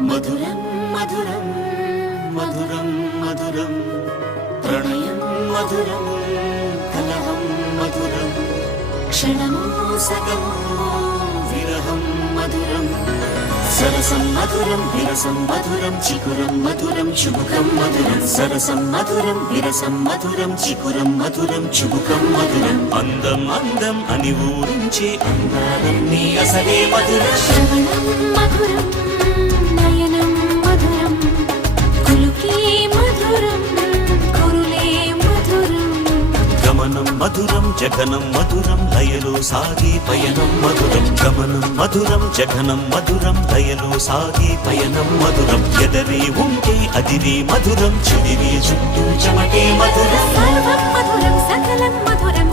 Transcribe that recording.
మధురం మధురం మధురం మధురం ప్రణయం మధురం కలహం మధురం క్షణమో సగమో విరహం మధురం సరసం మధురం విరసం మధురం చికురం మధురం చుబుకం మధురం సరసం మధురం విరసం మధురం చికురం మధురం చుబుకం మధురం అందం అందం అని ఊరించే అందాలన్నీ అసలే మధురం శ్రవణం మధురం నయనం మధురం కులుకే మధురం కురులే మధురం గమనం మధురం జగనం మధురం లయలో సాగే పయనం మధురం గమనం మధురం జగనం మధురం లయలో సాగే పయనం మధురం ఎదరే ఉంటే అదిరే మధురం చెదిరే చుట్టూ చెమటే మధురం సర్వం మధురం సకలం మధురం